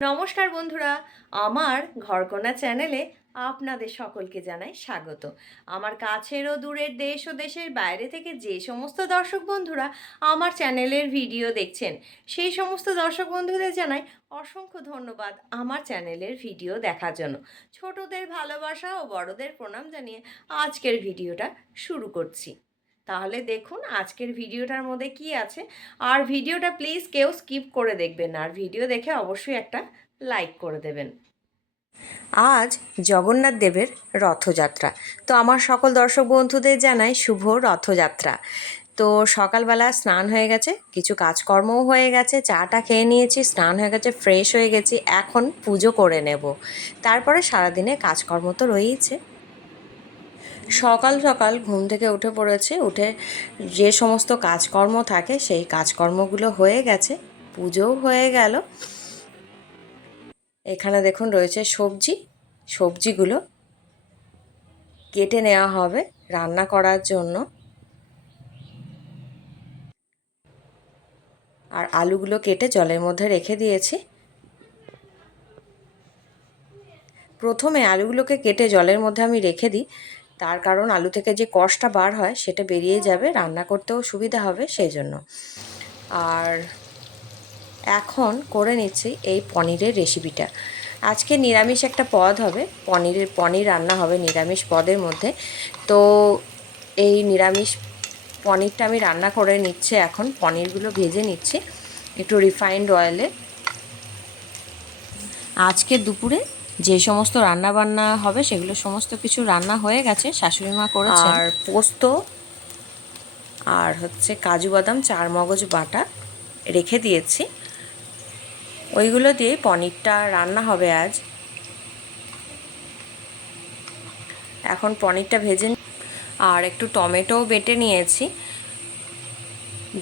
নমস্কার বন্ধুরা, আমার ঘরকোনা চ্যানেলে আপনাদের সকলকে জানাই স্বাগত। আমার কাছের ও দূরের দেশ ও দেশের বাইরে থেকে যে সমস্ত দর্শক বন্ধুরা আমার চ্যানেলের ভিডিও দেখছেন, সেই সমস্ত দর্শক বন্ধুদের জানাই অসংখ্য ধন্যবাদ আমার চ্যানেলের ভিডিও দেখার জন্য। ছোটদের ভালোবাসা ও বড়দের প্রণাম জানিয়ে আজকের ভিডিওটা শুরু করছি। তাহলে দেখুন আজকের ভিডিওটার মধ্যে কি আছে। আর ভিডিওটা প্লিজ কেউ স্কিপ করে দেখবেন আর ভিডিও দেখে অবশ্যই একটা লাইক করে দেবেন। আজ জগন্নাথ দেবের রথযাত্রা। তো আমার সকল দর্শক বন্ধুদের জানাই শুভ রথযাত্রা। তো সকালবেলা স্নান হয়ে গেছে, কিছু কাজকর্মও হয়ে গেছে, চাটা খেয়ে নিয়েছি, স্নান হয়ে গেছে ফ্রেশ হয়ে গেছি, এখন পুজো করে নেব। তারপরে সারাদিনে কাজকর্ম তো রয়েইছে। সকাল সকাল ঘুম থেকে উঠে পড়েছে, উঠে যে সমস্ত কাজকর্ম থাকে সেই কাজকর্মগুলো হয়ে গেছে, পুজোও হয়ে গেল। এখানে দেখুন রয়েছে সবজি, সবজিগুলো কেটে নেওয়া হবে রান্না করার জন্য। আর আলুগুলো কেটে জলের মধ্যে রেখে দিয়েছি। প্রথমে আলুগুলোকে কেটে জলের মধ্যে আমি রেখে দিই। তার কারণ আলু থেকে যে কষটা বার হয়, সেটা বেরিয়ে যাবে, রান্না করতেও সুবিধা হবে সেই জন্য আর এখন করে নিচ্ছি এই পনিরের রেসিপিটা। আজকে নিরামিষ একটা পদ হবে, পনিরের, পনির রান্না হবে নিরামিষ পদের মধ্যে। তো এই নিরামিষ পনিরটা আমি রান্না করে নিচ্ছে এখন, পনিরগুলো ভেজে নিচ্ছি, একটু রিফাইন্ড অয়েলে আজকে দুপুরে যে সমস্ত রান্না বান্না হবে, সেগুলো সমস্ত কিছু রান্না হয়ে গেছে, শাশুড়ি মা করেছে আর পোস্ত, আর হচ্ছে কাজু বাদাম, চার মগজ বাটা রেখে দিয়েছি। ওইগুলো দিয়ে পনিরটা রান্না হবে আজ। এখন পনিরটা ভেজে আর একটু টমেটোও বেটে নিয়েছি।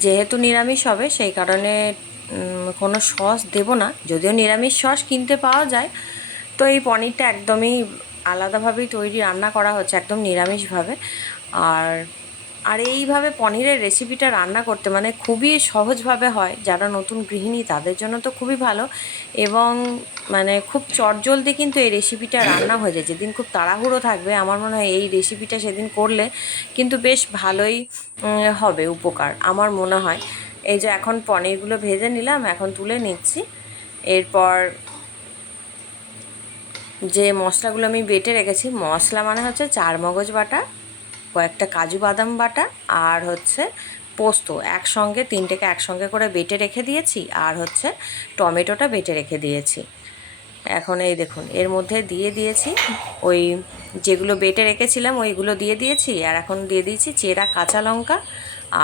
যেহেতু নিরামিষ হবে, সেই কারণে কোনো সস দেব না। যদিও নিরামিষ সস কিনতে পাওয়া যায় তো এই পনিরটা একদমই আলাদাভাবেই তৈরি রান্না করা হচ্ছে, একদম নিরামিষভাবে। আর আর এইভাবে পনিরের রেসিপিটা রান্না করতে মানে খুবই সহজভাবে হয়, যারা নতুন গৃহিণী তাদের জন্য তো খুবই ভালো। এবং মানে খুব চটজলদি কিন্তু এই রেসিপিটা রান্না হয়ে যায়। যেদিন খুব তাড়াহুড়ো থাকবে, আমার মনে হয় এই রেসিপিটা সেদিন করলে কিন্তু বেশ ভালোই হবে উপকার, আমার মনে হয়। এই যে এখন পনিরগুলো ভেজে নিলাম, এখন তুলে নিচ্ছি। এরপর যে মশলাগুলো আমি বেটে রেখেছি, মশলা মানে হচ্ছে চার মগজ বাটা, কয়েকটা কাজু বাদাম বাটা আর হচ্ছে পোস্ত। একসঙ্গে, তিনটেকে একসঙ্গে করে বেটে রেখে দিয়েছি আর হচ্ছে টমেটোটা বেটে রেখে দিয়েছি। এখন এই দেখুন, এর মধ্যে দিয়ে দিয়েছি ওই যেগুলো বেটে রেখেছিলাম ওইগুলো দিয়ে দিয়েছি আর এখন দিয়ে দিয়েছি চেরা কাঁচা লঙ্কা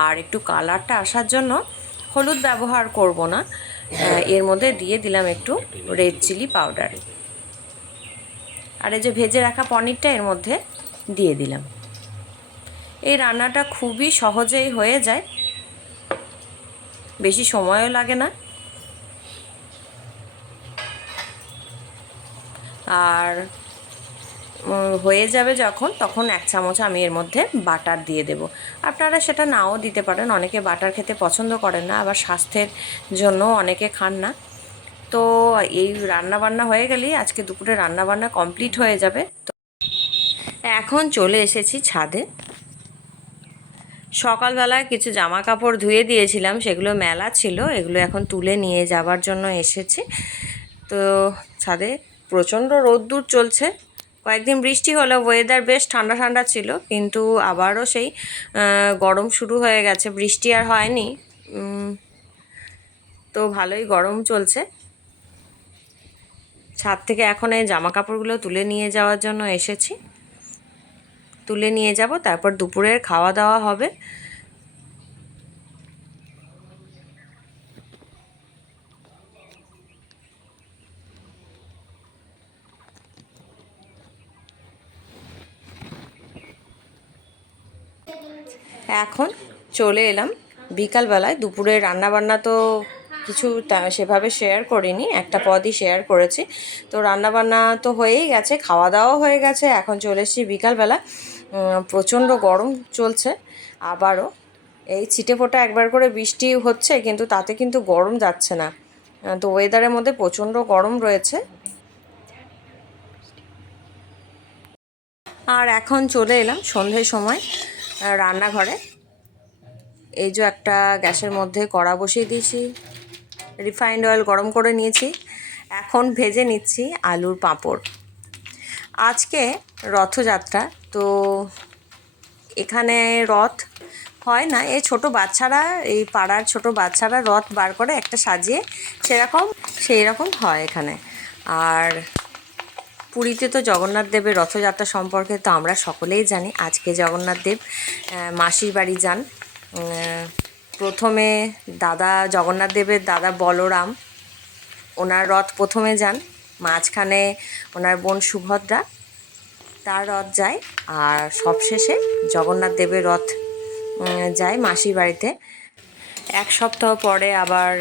আর একটু কালারটা আসার জন্য হলুদ ব্যবহার করব না। এর মধ্যে দিয়ে দিলাম একটু রেড চিলি পাউডার। আর এই যে ভেজে রাখা পনিরটা এর মধ্যে দিয়ে দিলাম। এই রান্নাটা খুবই সহজেই হয়ে যায়। বেশি সময়ও লাগে না। আর হয়ে যাবে যখন, তখন এক চামচ আমি এর মধ্যে বাটার দিয়ে দেব। আপনারা সেটা নাও দিতে পারেন। অনেকে বাটার খেতে পছন্দ করেন না, আবার স্বাস্থ্যের জন্য অনেকে খান না। তো এই রান্না বান্না হয়ে গেলেই আজকে দুপুরে রান্না বান্না কমপ্লিট হয়ে যাবে। তো এখন চলে এসেছি ছাদে। সকালবেলায় কিছু জামা কাপড় ধুয়ে দিয়েছিলাম, সেগুলো মেলা ছিল, এগুলো এখন তুলে নিয়ে যাবার জন্য এসেছি। তো ছাদে প্রচণ্ড রোদ্দুর চলছে। কয়েকদিন বৃষ্টি হলো ওয়েদার বেশ ঠান্ডা ঠান্ডা ছিল, কিন্তু আবারও সেই গরম শুরু হয়ে গেছে। বৃষ্টি আর হয়নি। তো ভালোই গরম চলছে। ছাদ থেকে এখন এই জামা কাপড়গুলো তুলে নিয়ে যাওয়ার জন্য এসেছি। তুলে নিয়ে যাব, তারপর দুপুরের খাওয়া দাওয়া হবে। এখন চলে এলাম। বিকালবেলায় দুপুরে রান্নাবান্না তো কিছু সেভাবে শেয়ার করিনি, একটা পদই শেয়ার করেছি। তো রান্নাবান্না তো হয়েই গেছে খাওয়া দাওয়া হয়ে গেছে, এখন চলে এসেছি বিকালবেলা। প্রচণ্ড গরম চলছে, আবারও। এই ছিটে ফোটা একবার করে বৃষ্টি হচ্ছে, কিন্তু তাতে কিন্তু গরম যাচ্ছে না। তো ওয়েদারের মধ্যে প্রচণ্ড গরম রয়েছে। আর এখন চলে এলাম সন্ধ্যের সময় রান্নাঘরে। এই যে একটা গ্যাসের মধ্যে কড়া বসিয়ে দিয়েছি। রিফাইন্ড অয়েল গরম করে নিয়েছি। এখন ভেজে নিচ্ছি আলুর পাঁপড়। আজকে রথযাত্রা, তো এখানে রথ হয় না। এই ছোট বাচ্চারা, এই পাড়ার ছোট বাচ্চারা রথ বার করে একটা সাজিয়ে সেরকম সেই রকম হয় এখানে। আর পুরীতে তো জগন্নাথ দেবের রথযাত্রা সম্পর্কে তো আমরা সকলেই জানি। আজকে জগন্নাথ দেব মাসির বাড়ি যান। প্রথমে দাদা জগন্নাথ দেবের দাদা বলরাম, ওনার রথ প্রথমে যান, মাঝখানে ওনার বোন সুভদ্রা, তার রথ যায়, আর সবশেষে জগন্নাথ দেবের রথ যায় মাসির বাড়িতে। এক সপ্তাহ পরে আবার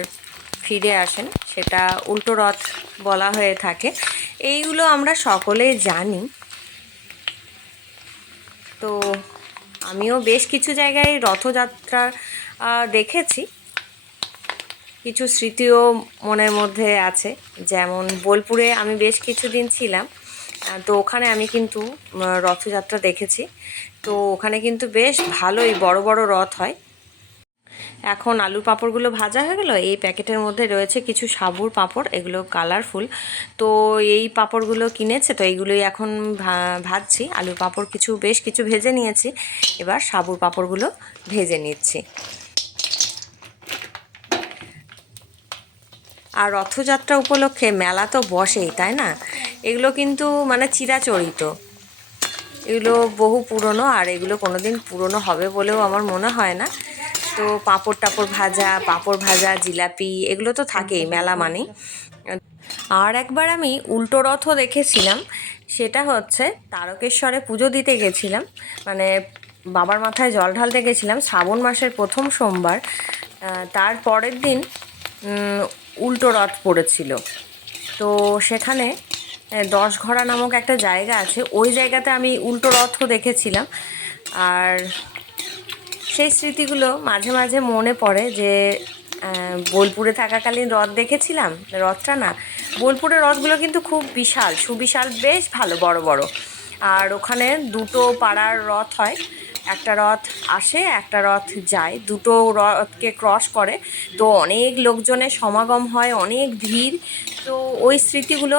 ফিরে আসেন, সেটা উল্টো রথ বলা হয়ে থাকে। এইগুলো আমরা সকলেই জানি। তো আমিও বেশ কিছু জায়গায় রথযাত্রা দেখেছি। কিছু স্মৃতিও মনের মধ্যে আছে। যেমন বোলপুরে আমি বেশ কিছু দিন ছিলাম তো ওখানে আমি কিন্তু রথযাত্রা দেখেছি। তো ওখানে কিন্তু বেশ ভালোই বড় বড় রথ হয়। এখন আলুর পাঁপড়গুলো ভাজা হয়ে গেলো। এই প্যাকেটের মধ্যে রয়েছে কিছু সাবুর পাঁপড়, এগুলো কালারফুল তো এই পাঁপড়গুলো কিনেছে, তো এইগুলোই এখন ভাজছি। আলুর পাঁপড় কিছু, বেশ কিছু ভেজে নিয়েছি। এবার সাবুর পাঁপড়গুলো ভেজে নিচ্ছি। আর রথযাত্রা উপলক্ষে মেলা তো বসেই, তাই না? এগুলো কিন্তু মানে চিরাচরিত। এগুলো বহু পুরনো, আর এগুলো কোনোদিন পুরনো হবে বলেও আমার মনে হয় না। তো পাঁপড় টাপড় ভাজা পাঁপড় ভাজা জিলাপি এগুলো তো থাকেই মেলা মানেই। আর একবার আমি উল্টো রথও দেখেছিলাম সেটা হচ্ছে তারকেশ্বরে পুজো দিতে গেছিলাম। মানে বাবার মাথায় জল ঢালতে গেছিলাম শ্রাবণ মাসের প্রথম সোমবার। তার পরের দিন উল্টো রথ পড়েছিল। তো সেখানে আহ, দশ ঘোড়া নামক একটা জায়গা আছে ওই জায়গাতে আমি উল্টো রথও দেখেছিলাম। আর সেই স্মৃতিগুলো মাঝে মাঝে মনে পড়ে যে বোলপুরে থাকাকালীন রথ দেখেছিলাম? রথটা না, বোলপুরের রথগুলো কিন্তু খুব বিশাল, সুবিশাল, বেশ ভালো, বড় বড়। আর ওখানে দুটো পাড়ার রথ হয়। একটা রথ আসে, একটা রথ যায়। দুটো রথকে ক্রস করে। তো অনেক লোকজনের সমাগম হয়, অনেক ভিড়। তো ওই স্মৃতিগুলো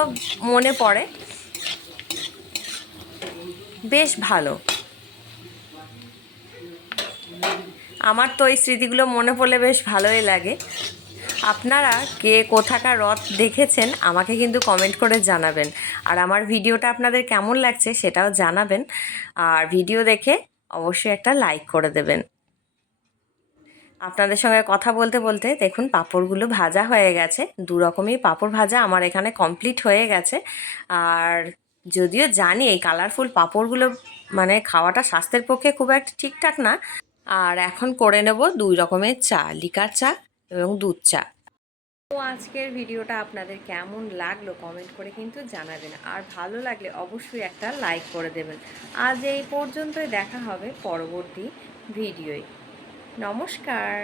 মনে পড়ে। বেশ ভালো। আমার তো এই স্মৃতিগুলো মনে পড়লে বেশ ভালোই লাগে। আপনারা কে কোথাকার রথ দেখেছেন আমাকে কিন্তু কমেন্ট করে জানাবেন। আর আমার ভিডিওটা আপনাদের কেমন লাগছে সেটাও জানাবেন। আর ভিডিও দেখে অবশ্যই একটা লাইক করে দেবেন। আপনাদের সঙ্গে কথা বলতে বলতে দেখুন পাঁপড়গুলো ভাজা হয়ে গেছে। দু রকমই পাঁপড় ভাজা আমার এখানে কমপ্লিট হয়ে গেছে। আর যদিও জানি এই কালারফুল পাঁপড়গুলো মানে খাওয়াটা স্বাস্থ্যের পক্ষে খুব একটা ঠিকঠাক না আর এখন করে নেব দুই রকমের চা, লিকার চা এবং দুধ চা। তো আজকের ভিডিওটা আপনাদের কেমন লাগল কমেন্ট করে কিন্তু জানাবেন। আর ভালো লাগলে অবশ্যই একটা লাইক করে দেবেন। আজ এই পর্যন্তই দেখা হবে পরবর্তী ভিডিওয়। নমস্কার।